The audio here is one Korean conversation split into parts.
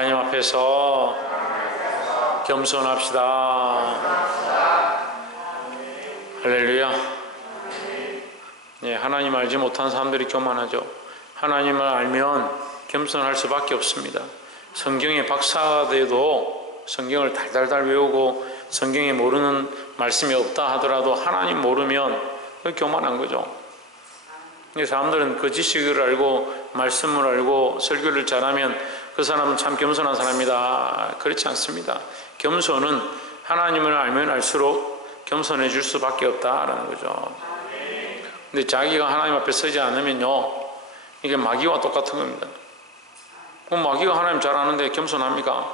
하나님 앞에서 겸손합시다. 할렐루야. 네, 하나님 알지 못한 사람들이 교만하죠. 하나님을 알면 겸손할 수밖에 없습니다. 성경의 박사가 돼도 성경을 달달달 외우고 성경에 모르는 말씀이 없다 하더라도 하나님 모르면 교만한 거죠. 사람들은 그 지식을 알고 말씀을 알고 설교를 잘하면 그 사람은 참 겸손한 사람이다. 그렇지 않습니다. 겸손은 하나님을 알면 알수록 겸손해질 수밖에 없다라는 거죠. 근데 자기가 하나님 앞에 서지 않으면요, 이게 마귀와 똑같은 겁니다. 그럼 마귀가 하나님 잘 아는데 겸손합니까?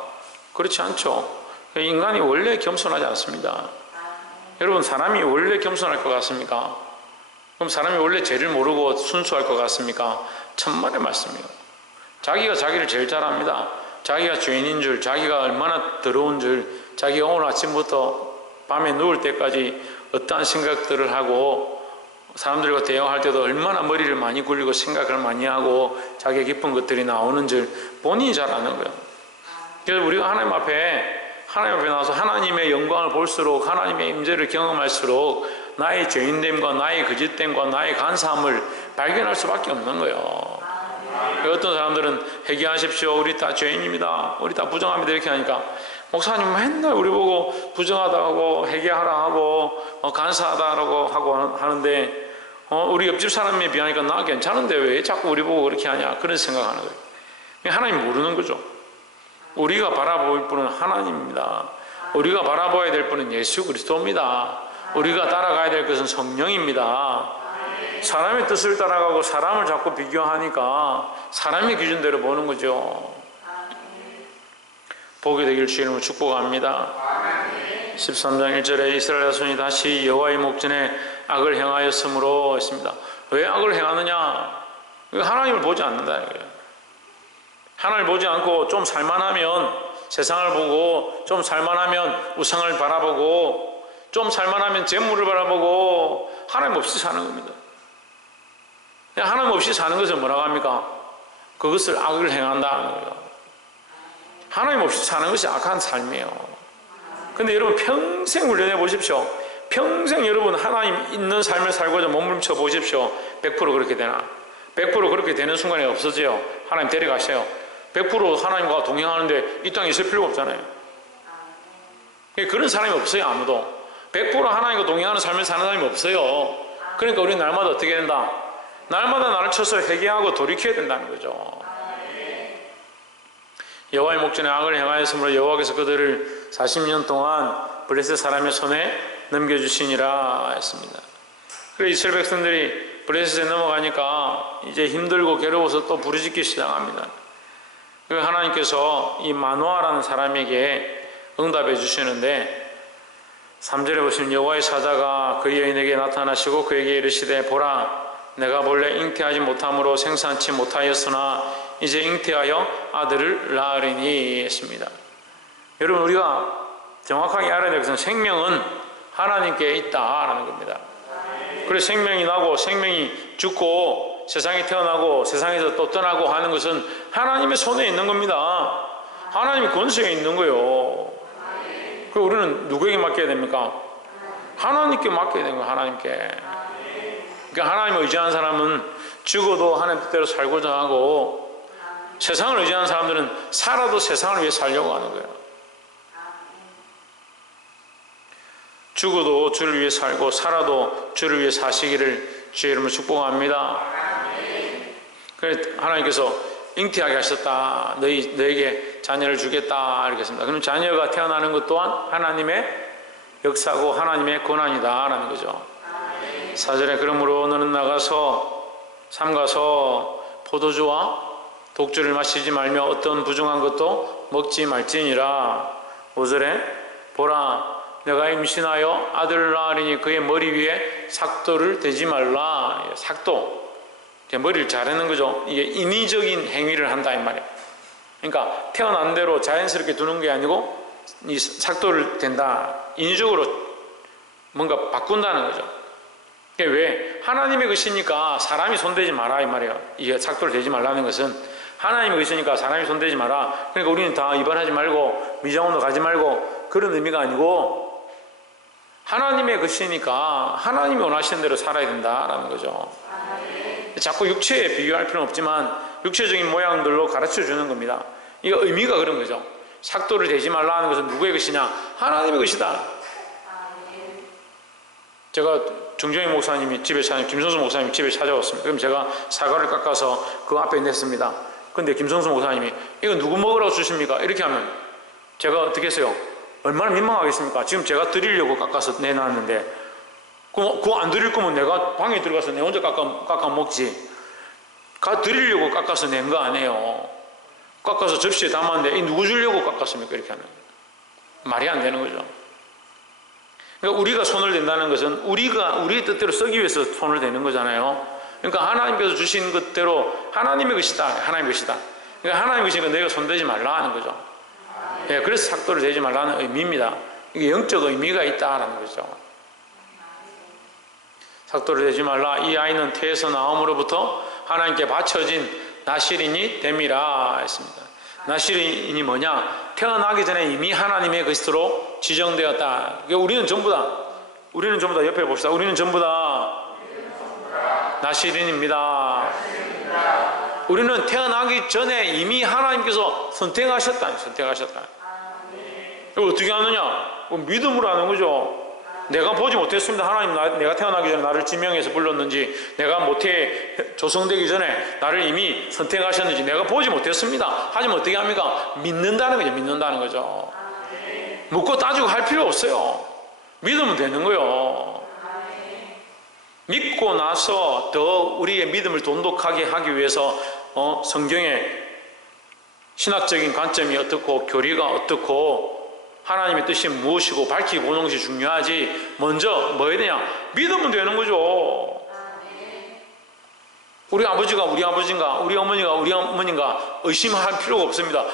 그렇지 않죠. 인간이 원래 겸손하지 않습니다. 여러분, 사람이 원래 겸손할 것 같습니까? 그럼 사람이 원래 죄를 모르고 순수할 것 같습니까? 천만의 말씀이에요. 자기가 자기를 제일 잘 압니다. 자기가 죄인인 줄, 자기가 얼마나 더러운 줄, 자기가 오늘 아침부터 밤에 누울 때까지 어떠한 생각들을 하고 사람들과 대화할 때도 얼마나 머리를 많이 굴리고 생각을 많이 하고 자기의 깊은 것들이 나오는 줄 본인이 잘 아는 거예요. 그래서 우리가 하나님 앞에 나와서 하나님의 영광을 볼수록, 하나님의 임재를 경험할수록 나의 죄인됨과 나의 거짓됨과 나의 간사함을 발견할 수밖에 없는 거예요. 어떤 사람들은 회개하십시오, 우리 다 죄인입니다, 우리 다 부정합니다 이렇게 하니까 목사님 맨날 우리 보고 부정하다고 회개하라 하고 간사하다라고 하고 하는데 우리 옆집 사람에 비하니까 나 괜찮은데 왜 자꾸 우리 보고 그렇게 하냐, 그런 생각하는 거예요. 하나님 모르는 거죠. 우리가 바라볼 분은 하나님입니다. 우리가 바라봐야 될 분은 예수 그리스도입니다. 우리가 따라가야 될 것은 성령입니다. 사람의 뜻을 따라가고 사람을 자꾸 비교하니까 사람의 기준대로 보는 거죠. 보게 되길 주의 이름으로 축복합니다. 13장 1절에 이스라엘 자손이 다시 여호와의 목전에 악을 행하였으므로 했습니다. 왜 악을 행하느냐? 하나님을 보지 않는다는 거예요. 하나님을 보지 않고 좀 살만하면 세상을 보고, 좀 살만하면 우상을 바라보고, 좀 살만하면 재물을 바라보고 하나님 없이 사는 겁니다. 하나님 없이 사는 것을 뭐라고 합니까? 그것을 악을 행한다는 거예요. 하나님 없이 사는 것이 악한 삶이에요. 근데 여러분 평생 훈련해 보십시오. 평생 여러분 하나님 있는 삶을 살고자 몸부림쳐 보십시오. 100% 그렇게 되나? 100% 그렇게 되는 순간이 없어져요. 하나님 데려가셔요. 100% 하나님과 동행하는데 이 땅에 있을 필요가 없잖아요. 그런 사람이 없어요. 아무도 100% 하나님과 동행하는 삶을 사는 사람이 없어요. 그러니까 우리는 날마다 어떻게 된다? 날마다 나를 쳐서 회개하고 돌이켜야 된다는 거죠. 여호와의 목전에 악을 행하였으므로 여호와께서 그들을 40년 동안 블레셋 사람의 손에 넘겨주시니라 했습니다. 그래서 이스라엘 백성들이 블레셋에 넘어가니까 이제 힘들고 괴로워서 또 부르짖기 시작합니다. 그래서 하나님께서 이 마노아라는 사람에게 응답해 주시는데 3절에 보시면 여호와의 사자가 그 여인에게 나타나시고 그에게 이르시되 보라, 내가 본래 잉태하지 못함으로 생산치 못하였으나 이제 잉태하여 아들을 낳으리니 했습니다. 여러분, 우리가 정확하게 알아야 될 것은 생명은 하나님께 있다라는 겁니다. 그래서 생명이 나고 생명이 죽고 세상에 태어나고 세상에서 또 떠나고 하는 것은 하나님의 손에 있는 겁니다. 하나님의 권세에 있는 거예요. 그리고 우리는 누구에게 맡겨야 됩니까? 하나님께 맡겨야 되는 거예요. 하나님께. 그러니까 하나님을 의지하는 사람은 죽어도 하나님 뜻대로 살고자 하고, 세상을 의지하는 사람들은 살아도 세상을 위해 살려고 하는 거예요. 죽어도 주를 위해 살고 살아도 주를 위해 사시기를 주의 이름으로 축복합니다. 그래서 하나님께서 잉태하게 하셨다. 너에게 자녀를 주겠다 이렇게 했습니다. 그럼 자녀가 태어나는 것 또한 하나님의 역사고 하나님의 권한이다라는 거죠. 4절에 그러므로 너는 나가서 삼가서 포도주와 독주를 마시지 말며 어떤 부정한 것도 먹지 말지니라. 5절에 보라, 내가 임신하여 아들을 낳으리니 그의 머리 위에 삭도를 대지 말라. 삭도, 머리를 자르는 거죠. 이게 인위적인 행위를 한다 이 말이에요. 그러니까 태어난 대로 자연스럽게 두는 게 아니고 이 삭도를 댄다, 인위적으로 뭔가 바꾼다는 거죠. 왜? 하나님의 것이니까 사람이 손대지 마라 이 말이에요. 이게 삭도를 대지 말라는 것은 하나님이 있으니까 사람이 손대지 마라. 그러니까 우리는 다 이반하지 말고 미장원도 가지 말고 그런 의미가 아니고 하나님의 것이니까 하나님이 원하시는 대로 살아야 된다라는 거죠. 자꾸 육체에 비교할 필요는 없지만 육체적인 모양들로 가르쳐 주는 겁니다. 이거 의미가 그런 거죠. 삭도를 대지 말라는 것은 누구의 것이냐? 하나님의 것이다. 제가 정정희 목사님이 집에 김성수 목사님이 집에 찾아왔습니다. 그럼 제가 사과를 깎아서 그 앞에 냈습니다. 근데 김성수 목사님이 이거 누구 먹으라고 주십니까? 이렇게 하면 제가 어떻게 했어요? 얼마나 민망하겠습니까? 지금 제가 드리려고 깎아서 내놨는데 그거 안 드릴 거면 내가 방에 들어가서 내 혼자 깎아 먹지. 드리려고 깎아서 낸 거 아니에요. 깎아서 접시에 담았는데 이 누구 주려고 깎았습니까? 이렇게 하면 말이 안 되는 거죠. 그러니까 우리가 손을 댄다는 것은 우리가 우리의 뜻대로 쓰기 위해서 손을 대는 거잖아요. 그러니까 하나님께서 주신 것대로 하나님의 것이다. 하나님의 것이다. 그러니까 하나님의 것이니까 너희가 손대지 말라 하는 거죠. 예, 그래서 삭도를 대지 말라는 의미입니다. 이게 영적 의미가 있다라는 거죠. 삭도를 대지 말라. 이 아이는 태에서 나옴으로부터 하나님께 바쳐진 나실인이 됨이라 했습니다. 나실인이 뭐냐? 태어나기 전에 이미 하나님의 것으로 지정되었다. 우리는 전부 다 옆에 봅시다. 우리는 전부 다 나실인입니다. 우리는 태어나기 전에 이미 하나님께서 선택하셨다. 이거 어떻게 하느냐? 믿음으로 하는 거죠. 내가 보지 못했습니다. 하나님 내가 태어나기 전에 나를 지명해서 불렀는지, 내가 모태에 조성되기 전에 나를 이미 선택하셨는지 내가 보지 못했습니다. 하지만 어떻게 합니까? 믿는다는 거죠. 묻고 따지고 할 필요 없어요. 믿으면 되는 거예요. 믿고 나서 더 우리의 믿음을 돈독하게 하기 위해서 성경의 신학적인 관점이 어떻고 교리가 어떻고 하나님의 뜻이 무엇이고 밝히고 보는 것이 중요하지, 먼저 뭐 해야 되냐? 믿으면 되는 거죠. 우리 아버지가 우리 아버지인가, 우리 어머니가 우리 어머니인가 의심할 필요가 없습니다.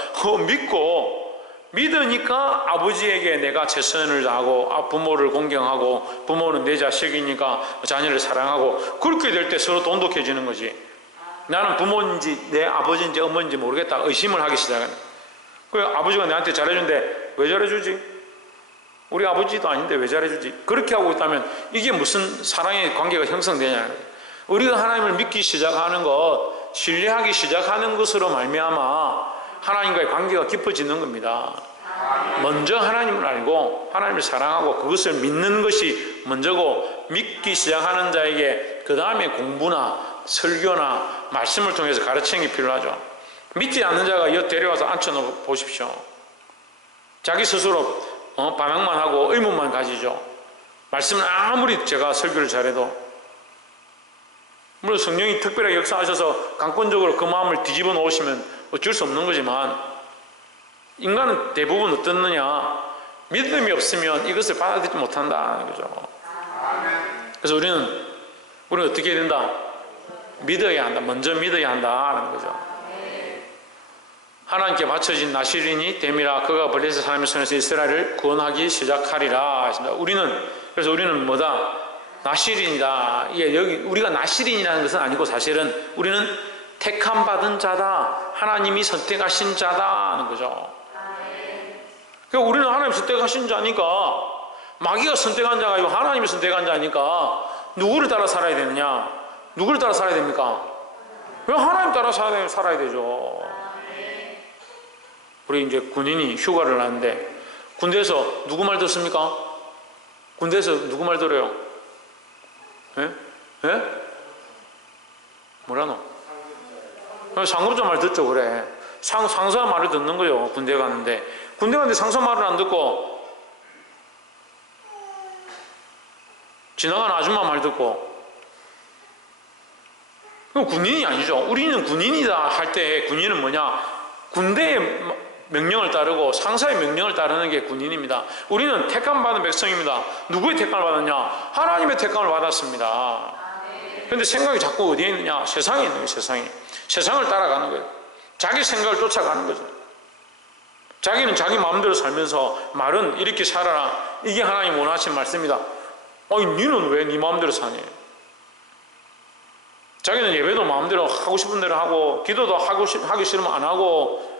믿으니까 아버지에게 내가 최선을 다하고 부모를 공경하고, 부모는 내 자식이니까 자녀를 사랑하고, 그렇게 될 때 서로 돈독해지는 거지. 나는 부모인지 내 아버지인지 어머니인지 모르겠다 의심을 하기 시작하는. 그래, 아버지가 내한테 잘해준데 왜 잘해주지? 우리 아버지도 아닌데 왜 잘해주지? 그렇게 하고 있다면 이게 무슨 사랑의 관계가 형성되냐. 우리가 하나님을 믿기 시작하는 것, 신뢰하기 시작하는 것으로 말미암아 하나님과의 관계가 깊어지는 겁니다. 먼저 하나님을 알고 하나님을 사랑하고 그것을 믿는 것이 먼저고, 믿기 시작하는 자에게 그 다음에 공부나 설교나 말씀을 통해서 가르치는 게 필요하죠. 믿지 않는 자가 여 데려와서 앉혀놓고 보십시오. 자기 스스로 반항만 하고 의문만 가지죠. 말씀을 아무리 제가 설교를 잘해도, 물론 성령이 특별하게 역사하셔서 강권적으로 그 마음을 뒤집어 놓으시면 어쩔 수 없는 거지만, 인간은 대부분 어떻느냐? 믿음이 없으면 이것을 받아들이지 못한다는 거죠. 그래서 우리는 어떻게 해야 된다? 믿어야 한다. 먼저 믿어야 한다는 거죠. 하나님께 바쳐진 나실인이 됨이라. 그가 블레셋 사람의 손에서 이스라엘을 구원하기 시작하리라 하십니다. 그래서 우리는 뭐다? 나실인이다. 이게 여기 우리가 나실인이라는 것은 아니고, 사실은 우리는 택함 받은 자다. 하나님이 선택하신 자다 하는 거죠. 그러니까 우리는 하나님 선택하신 자니까, 마귀가 선택한 자가 아니고 하나님이 선택한 자니까 누구를 따라 살아야 되느냐? 누구를 따라 살아야 됩니까? 왜 하나님 따라 살아야 되죠. 우리 이제 군인이 휴가를 하는데 군대에서 누구 말 듣습니까? 군대에서 누구 말 들어요? 예? 예? 뭐라노? 상급자 말 듣죠. 그래. 상사 말을 듣는 거예요. 군대 가는데 상사 말을 안 듣고 지나가는 아줌마 말 듣고, 그럼 군인이 아니죠. 우리는 군인이다 할 때 군인은 뭐냐? 군대의 명령을 따르고 상사의 명령을 따르는 게 군인입니다. 우리는 택감 받은 백성입니다. 누구의 택감을 받았냐? 하나님의 택감을 받았습니다. 그런데 생각이 자꾸 어디에 있느냐? 세상에 있는 거예요. 세상을 따라가는 거예요. 자기 생각을 쫓아가는 거죠. 자기는 자기 마음대로 살면서 말은 이렇게 살아라. 이게 하나님 원하신 말씀이다. 아니, 니는 왜 네 마음대로 사니? 자기는 예배도 마음대로 하고 싶은 대로 하고 기도도 하기 싫으면 안 하고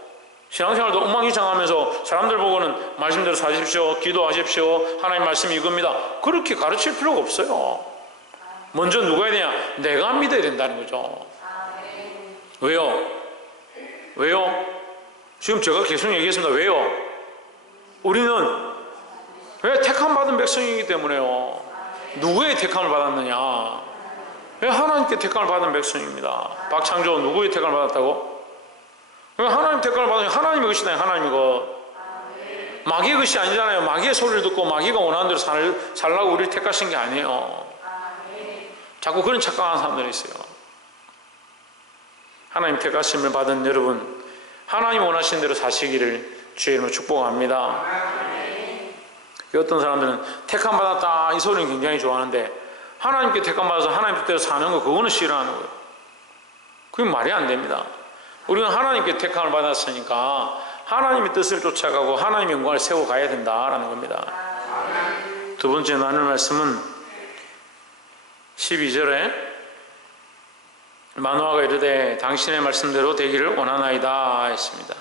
신앙생활도 엉망진창하면서 사람들 보고는 말씀대로 사십시오, 기도하십시오, 하나님 말씀이 이겁니다. 그렇게 가르칠 필요가 없어요. 먼저 누가 해야 되냐? 내가 믿어야 된다는 거죠. 왜요? 왜요? 지금 제가 계속 얘기했습니다. 왜요? 우리는 왜 택함 받은 백성이기 때문에요. 누구의 택함을 받았느냐? 왜 하나님께 택함을 받은 백성입니다. 박창조 누구의 택함을 받았다고? 왜 하나님 택함을 받으면 하나님의 것이잖아요. 하나님의 것. 마귀의 것이 아니잖아요. 마귀의 소리를 듣고 마귀가 원하는 대로 살라고 우리를 택하신 게 아니에요. 자꾸 그런 착각하는 사람들이 있어요. 하나님 택하심을 받은 여러분, 하나님 원하시는 대로 사시기를 주의 이름으로 축복합니다. 어떤 사람들은 택함 받았다 이 소리는 굉장히 좋아하는데 하나님께 택함 받아서 하나님 뜻대로 사는 거 그거는 싫어하는 거예요. 그게 말이 안 됩니다. 우리는 하나님께 택함을 받았으니까 하나님의 뜻을 쫓아가고 하나님의 영광을 세워 가야 된다라는 겁니다. 두 번째 나눌 말씀은 12절에 마노아가 이르되 당신의 말씀대로 되기를 원하나이다 했습니다.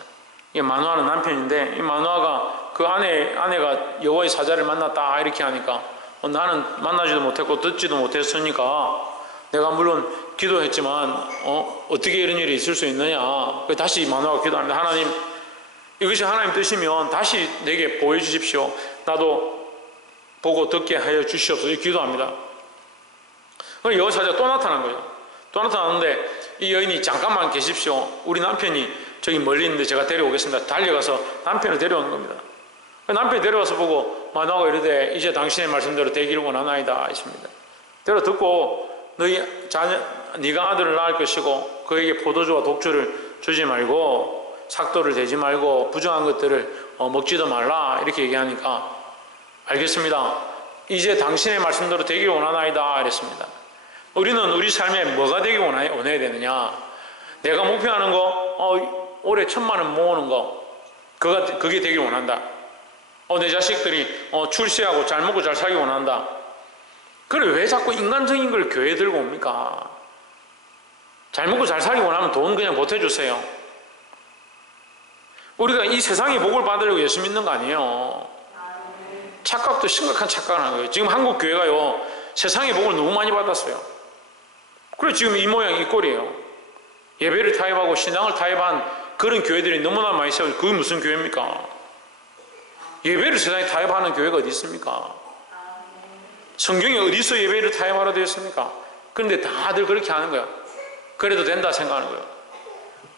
이게 마노아는 남편인데 이 마노아가 그 아내가 여호와의 사자를 만났다 이렇게 하니까 나는 만나지도 못했고 듣지도 못했으니까 내가 물론 기도했지만 어떻게 이런 일이 있을 수 있느냐. 다시 마노아가 기도합니다. 하나님, 이것이 하나님 뜻이면 다시 내게 보여주십시오. 나도 보고 듣게 하여 주시옵소서. 기도합니다. 여호와 사자가 또 나타난 거예요. 또 나타났는데 이 여인이 잠깐만 계십시오. 우리 남편이 저기 멀리 있는데 제가 데려오겠습니다. 달려가서 남편을 데려오는 겁니다. 남편이 데려와서 보고 마노아가 이르되 이제 당신의 말씀대로 되기를 원하나이다 했습니다. 데려 듣고 너희 자녀, 네가 아들을 낳을 것이고 그에게 포도주와 독주를 주지 말고 삭도를 대지 말고 부정한 것들을 먹지도 말라 이렇게 얘기하니까 알겠습니다. 이제 당신의 말씀대로 되기를 원하나이다 이랬습니다. 우리는 우리 삶에 뭐가 되기 원해야 되느냐? 내가 목표하는 거 올해 1,000만 원 모으는 거 그게 되길 원한다. 내 자식들이 출세하고 잘 먹고 잘 살기 원한다. 그래 왜 자꾸 인간적인 걸 교회에 들고 옵니까? 잘 먹고 잘 살기 원하면 돈 그냥 보태주세요. 우리가 이 세상의 복을 받으려고 예수 믿는 거 아니에요. 착각도 심각한 착각을 하는 거예요. 지금 한국 교회가요 세상의 복을 너무 많이 받았어요. 그래 지금 이 모양 이 꼴이에요. 예배를 타협하고 신앙을 타협한 그런 교회들이 너무나 많이 세워요. 그게 무슨 교회입니까? 예배를 세상에 타협하는 교회가 어디 있습니까? 성경에 어디서 예배를 타협하라 되어 있습니까? 그런데 다들 그렇게 하는 거야. 그래도 된다 생각하는 거예요.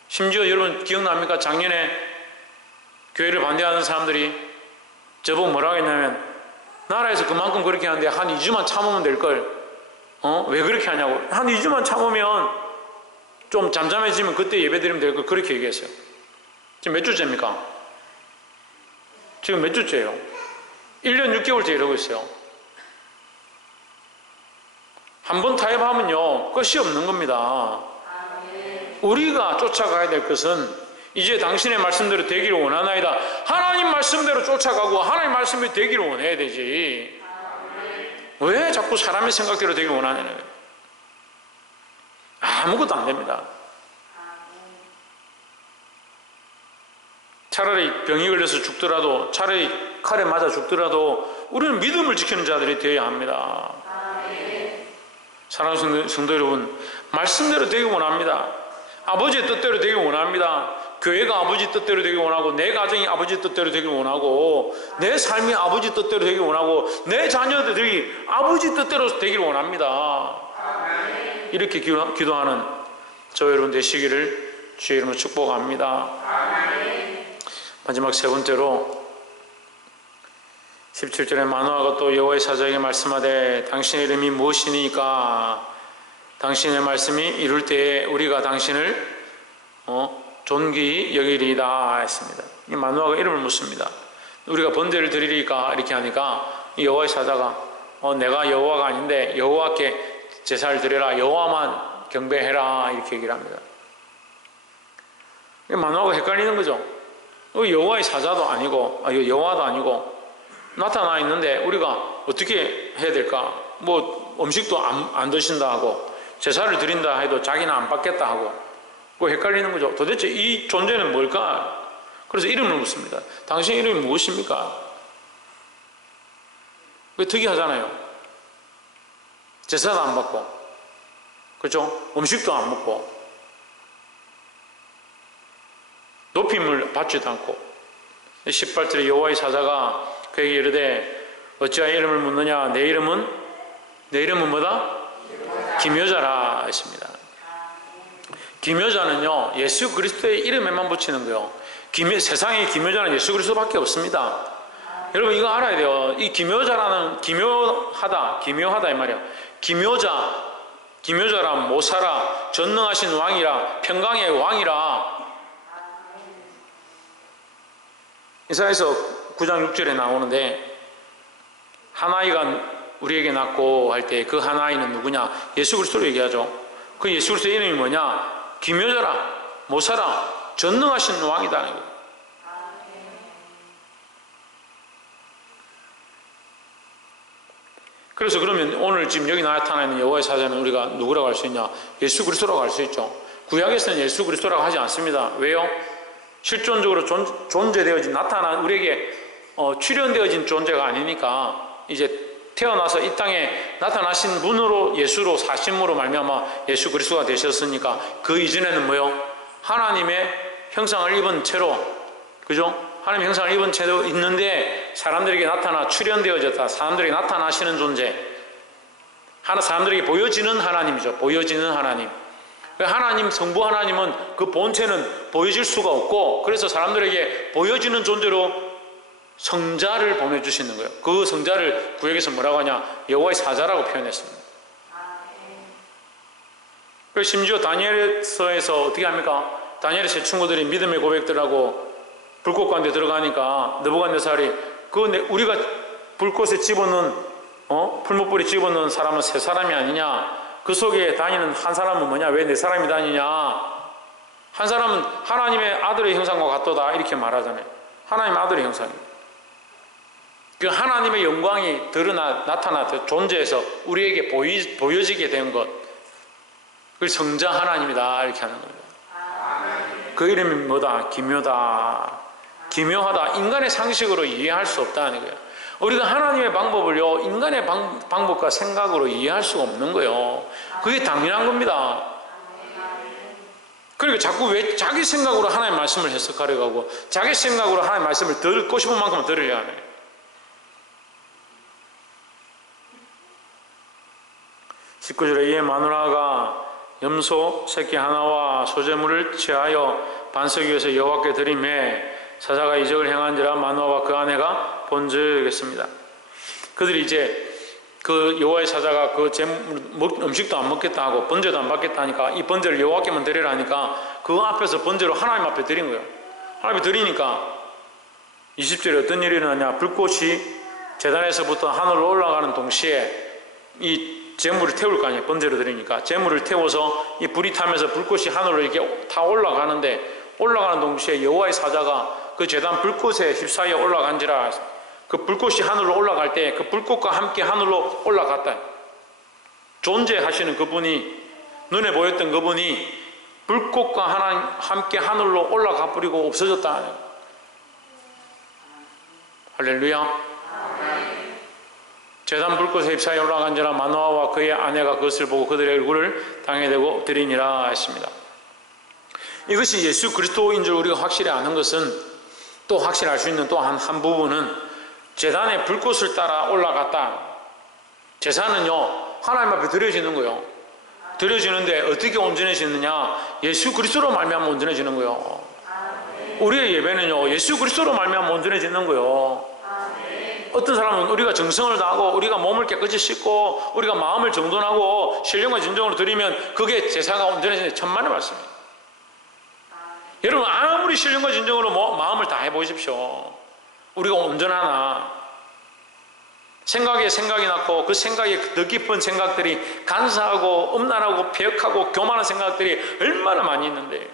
심지어 여러분 기억납니까? 작년에 교회를 반대하는 사람들이 저보고 뭐라고 했냐면 나라에서 그만큼 그렇게 하는데 한 2주만 참으면 될걸 왜 그렇게 하냐고. 한 2주만 참으면 좀 잠잠해지면 그때 예배드리면 될걸 그렇게 얘기했어요. 지금 몇 주째입니까? 지금 몇 주째예요? 1년 6개월째 이러고 있어요. 한 번 타협하면요 끝이 없는 겁니다. 우리가 쫓아가야 될 것은 이제 당신의 말씀대로 되기를 원하나이다. 하나님 말씀대로 쫓아가고 하나님 말씀이 되기를 원해야 되지. 왜 자꾸 사람의 생각대로 되기를 원하냐는 거예요. 아무것도 안 됩니다. 차라리 병이 걸려서 죽더라도 차라리 칼에 맞아 죽더라도 우리는 믿음을 지키는 자들이 되어야 합니다. 사랑하는 성도 여러분, 말씀대로 되기 원합니다. 아버지의 뜻대로 되기 원합니다. 교회가 아버지 뜻대로 되기 원하고 내 가정이 아버지 뜻대로 되기 원하고 내 삶이 아버지 뜻대로 되기 원하고 내 자녀들이 아버지 뜻대로 되기를 원합니다. 이렇게 기도하는 저 여러분 되시기를 주의 이름으로 축복합니다. 마지막 세 번째로 17절에 마노아가 또 여호와의 사자에게 말씀하되 당신의 이름이 무엇이니까 당신의 말씀이 이룰 때에 우리가 당신을 존귀히 여기리이다 했습니다. 이 마노아가 이름을 묻습니다. 우리가 번제를 드리리까 이렇게 하니까 이 여호와의 사자가 내가 여호와가 아닌데 여호와께 제사를 드려라, 여호와만 경배해라 이렇게 얘기를 합니다. 마노아가 헷갈리는 거죠. 여호와의 사자도 아니고 여호와도 아니고 나타나 있는데 우리가 어떻게 해야 될까? 뭐 음식도 안 드신다 하고 제사를 드린다 해도 자기는 안 받겠다 하고 뭐 헷갈리는 거죠. 도대체 이 존재는 뭘까? 그래서 이름을 묻습니다. 당신 이름이 무엇입니까? 왜 특이하잖아요. 제사도 안 받고, 그렇죠? 음식도 안 먹고, 높임을 받지도 않고. 18절에 여호와의 사자가 그에게 이르되 어찌하여 이름을 묻느냐? 내 이름은 뭐다? 기묘자라 했습니다. 기묘자는요, 예수 그리스도의 이름에만 붙이는 거예요. 세상의 기묘자는 예수 그리스도밖에 없습니다. 여러분 이거 알아야 돼요. 이 기묘자라는 기묘하다 이 말이에요. 기묘자라 모사라 전능하신 왕이라 평강의 왕이라. 이사야서 9장 6절에 나오는데 한 아이가 우리에게 낳고 할 때 그 한 아이는 누구냐? 예수 그리스도로 얘기하죠. 그 예수 그리스도의 이름이 뭐냐? 기묘자라 모사라 전능하신 왕이다. 그래서 그러면 오늘 지금 여기 나타나 있는 여호와의 사자는 우리가 누구라고 할 수 있냐? 예수 그리스도라고 할 수 있죠. 구약에서는 예수 그리스도라고 하지 않습니다. 왜요? 실존적으로 존재되어진 우리에게 출현되어진 존재가 아니니까 이제 태어나서 이 땅에 나타나신 분으로 예수로 사심으로 말미암아 예수 그리스도가 되셨으니까 그 이전에는 뭐요? 하나님의 형상을 입은 채로, 그죠? 하나님의 형상을 입은 채로 있는데 사람들에게 나타나 출현되어졌다. 사람들에게 나타나시는 존재. 사람들에게 보여지는 하나님이죠. 보여지는 하나님. 하나님, 성부 하나님은 그 본체는 보여질 수가 없고 그래서 사람들에게 보여지는 존재로 성자를 보내주시는 거예요. 그 성자를 구약에서 뭐라고 하냐? 여호와의 사자라고 표현했습니다. 그리고 심지어 다니엘서에서 어떻게 합니까? 다니엘의 세 친구들이 믿음의 고백들하고 불꽃 가운데 들어가니까 느부갓네살이 우리가 불꽃에 집어넣은 풀무불에 집어넣은 사람은 세 사람이 아니냐? 그 속에 다니는 한 사람은 뭐냐? 왜 네 사람이 다니냐? 한 사람은 하나님의 아들의 형상과 같도다 이렇게 말하잖아요. 하나님의 아들의 형상입니다. 그 하나님의 영광이 나타나 존재해서 우리에게 보여지게 된 것, 그걸 성자 하나님이다 이렇게 하는 겁니다. 그 이름이 뭐다? 기묘다. 기묘하다. 인간의 상식으로 이해할 수 없다는 거예요. 우리가 하나님의 방법을요 인간의 방법과 생각으로 이해할 수가 없는 거예요. 그게 당연한 겁니다. 그러니까 자꾸 왜 자기 생각으로 하나님의 말씀을 해석하려고 하고 자기 생각으로 하나님의 말씀을 듣고 싶은 만큼 들으려 하네. 19절에 이에 마누라가 염소 새끼 하나와 소재물을 취하여 반석 위에서 여호와께 드리매 사자가 이적을 행한지라 마누아와 그 아내가 본즉. 그들이 이제 그 여호와의 사자가 그 음식도 안 먹겠다 하고 번제도 안 받겠다 하니까 이 번제를 여호와께만 드리라 하니까 그 앞에서 번제로 하나님 앞에 드린 거예요. 하나님 앞에 드리니까 20절에 어떤 일이 일어나냐? 불꽃이 제단에서부터 하늘로 올라가는 동시에 이 재물을 태울 거 아니에요. 번제로 드리니까 재물을 태워서 이 불이 타면서 불꽃이 하늘로 이렇게 다 올라가는데 올라가는 동시에 여호와의 사자가 그 제단 불꽃에 휩싸여 올라간지라. 그 불꽃이 하늘로 올라갈 때 그 불꽃과 함께 하늘로 올라갔다. 존재하시는 그분이, 눈에 보였던 그분이 불꽃과 함께 하늘로 올라가 버리고 없어졌다. 할렐루야. 제단 불꽃에 휩싸여 올라간지라 마노아와 그의 아내가 그것을 보고 그들의 얼굴을 땅에 대고 드리니라 했습니다. 이것이 예수 그리스도인 줄 우리가 확실히 아는 것은, 또 확실히 알 수 있는 또 한 부분은 제단에 불꽃을 따라 올라갔다. 제사는요 하나님 앞에 드려지는 거예요. 드려지는데 어떻게 온전해지느냐? 예수 그리스도로 말미암아 온전해지는 거예요. 우리의 예배는요 예수 그리스도로 말미암아 온전해지는 거예요. 어떤 사람은 우리가 정성을 다하고 우리가 몸을 깨끗이 씻고 우리가 마음을 정돈하고 신령과 진정으로 드리면 그게 제사가 온전해지는 천만의 말씀이에요. 여러분 아무리 신령과 진정으로 마음을 다해 보십시오. 우리가 온전하나? 생각에 생각이 났고 그 생각에 더 깊은 생각들이 간사하고 음란하고 폐역하고 교만한 생각들이 얼마나 많이 있는데,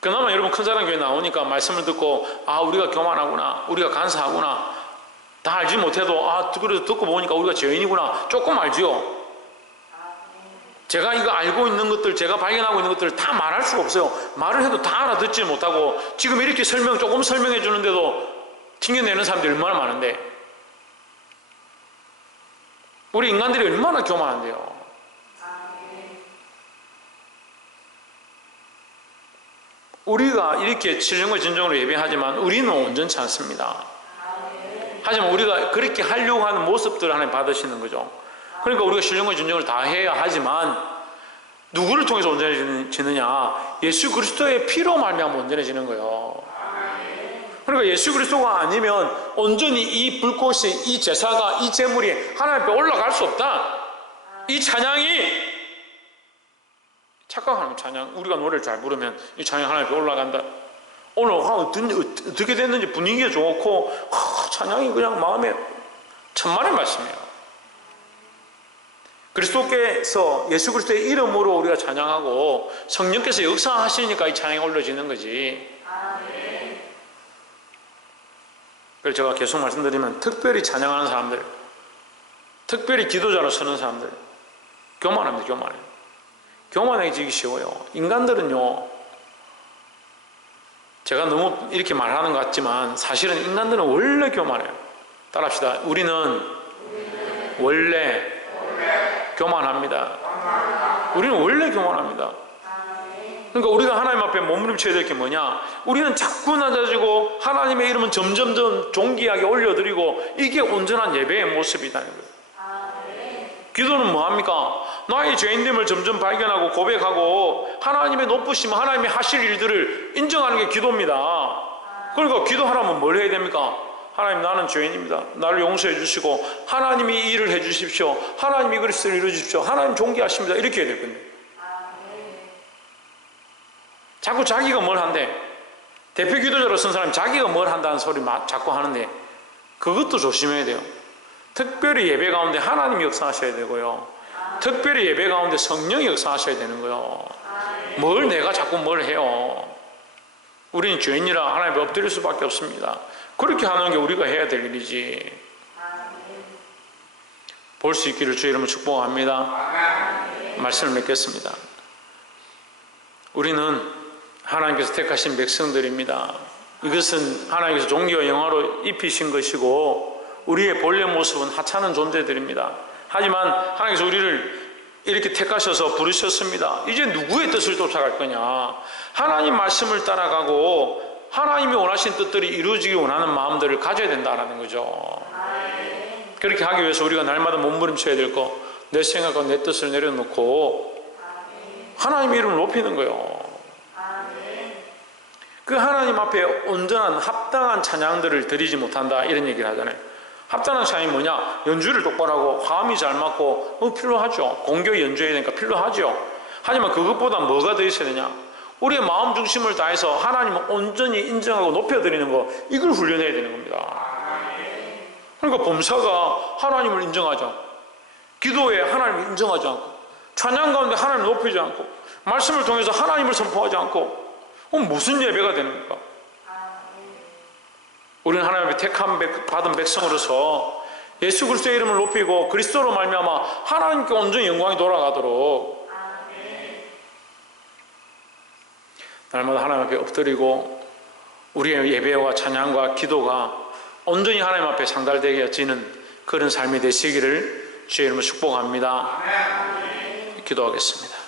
그나마 여러분 큰사랑교회 나오니까 말씀을 듣고 우리가 교만하구나, 우리가 간사하구나, 다 알지 못해도 그래도 듣고 보니까 우리가 죄인이구나 조금 알지요. 제가 이거 알고 있는 것들, 제가 발견하고 있는 것들을 다 말할 수가 없어요. 말을 해도 다 알아듣지 못하고 지금 이렇게 조금 설명해 주는데도 튕겨내는 사람들이 얼마나 많은데, 우리 인간들이 얼마나 교만한데요. 우리가 이렇게 신령과 진정으로 예배하지만 우리는 온전치 않습니다. 하지만 우리가 그렇게 하려고 하는 모습들을 하나님 받으시는 거죠. 그러니까 우리가 신령과 진정을 다 해야 하지만 누구를 통해서 온전해지느냐? 예수 그리스도의 피로 말미암아 온전해지는 거예요. 그러니까 예수 그리스도가 아니면 온전히 이 불꽃이, 이 제사가, 이 제물이 하나님 앞에 올라갈 수 없다. 이 찬양이, 착각하는 찬양, 우리가 노래를 잘 부르면 이 찬양 하나님 앞에 올라간다. 오늘 어떻게 됐는지 분위기가 좋고 찬양이 그냥 마음에 천만의 말씀이에요. 그리스도께서, 예수 그리스도의 이름으로 우리가 찬양하고 성령께서 역사하시니까 이 찬양이 올려지는 거지. 그래서 제가 계속 말씀드리면 특별히 찬양하는 사람들, 특별히 기도자로 서는 사람들 교만합니다. 교만해지기 쉬워요. 인간들은요, 제가 너무 이렇게 말하는 것 같지만 사실은 인간들은 원래 교만해요. 따라합시다. 우리는 원래 교만합니다. 우리는 원래 교만합니다. 그러니까 우리가 하나님 앞에 몸부림쳐야 될 게 뭐냐? 우리는 자꾸 낮아지고 하나님의 이름은 점점점 존귀하게 올려드리고, 이게 온전한 예배의 모습이라는 거예요. 기도는 뭐합니까? 나의 죄인됨을 점점 발견하고 고백하고 하나님의 높으심, 하나님의 하실 일들을 인정하는 게 기도입니다. 그러니까 기도하려면 뭘 해야 됩니까? 하나님, 나는 죄인입니다. 나를 용서해 주시고 하나님이 이 일을 해 주십시오. 하나님이 그리스도를 이루어 주십시오. 하나님 존귀하십니다. 이렇게 해야 될 건데, 자꾸 자기가 뭘 한대. 대표 기도자로 쓴 사람이 자기가 뭘 한다는 소리 자꾸 하는데, 그것도 조심해야 돼요. 특별히 예배 가운데 하나님이 역사하셔야 되고요, 특별히 예배 가운데 성령이 역사하셔야 되는 거예요. 뭘 내가 자꾸 뭘 해요. 우리는 죄인이라 하나님께 엎드릴 수밖에 없습니다. 그렇게 하는 게 우리가 해야 될 일이지. 볼 수 있기를 주의 이름으로 축복합니다. 말씀을 맺겠습니다. 우리는 하나님께서 택하신 백성들입니다. 이것은 하나님께서 존귀와 영화로 입히신 것이고 우리의 본래 모습은 하찮은 존재들입니다. 하지만 하나님께서 우리를 이렇게 택하셔서 부르셨습니다. 이제 누구의 뜻을 쫓아갈 거냐? 하나님 말씀을 따라가고 하나님이 원하신 뜻들이 이루어지기 원하는 마음들을 가져야 된다는 거죠. 그렇게 하기 위해서 우리가 날마다 몸부림쳐야 될 거, 내 생각과 내 뜻을 내려놓고 하나님의 이름을 높이는 거예요. 그 하나님 앞에 온전한 합당한 찬양들을 드리지 못한다, 이런 얘기를 하잖아요. 합당한 찬양이 뭐냐? 연주를 똑바로 하고 화음이 잘 맞고 필요하죠. 공교 연주해야 되니까 필요하죠. 하지만 그것보다 뭐가 더 있어야 되냐? 우리의 마음 중심을 다해서 하나님을 온전히 인정하고 높여드리는 거, 이걸 훈련해야 되는 겁니다. 그러니까 범사가 하나님을 인정하지 않고, 기도에 하나님을 인정하지 않고, 찬양 가운데 하나님을 높이지 않고, 말씀을 통해서 하나님을 선포하지 않고, 무슨 예배가 되는 겁니까? 우리는 하나님의 택함 받은 백성으로서 예수 그리스도의 이름을 높이고 그리스도로 말미암아 하나님께 온전히 영광이 돌아가도록 날마다 하나님 앞에 엎드리고 우리의 예배와 찬양과 기도가 온전히 하나님 앞에 상달되어지는 그런 삶이 되시기를 주의 이름으로 축복합니다. 기도하겠습니다.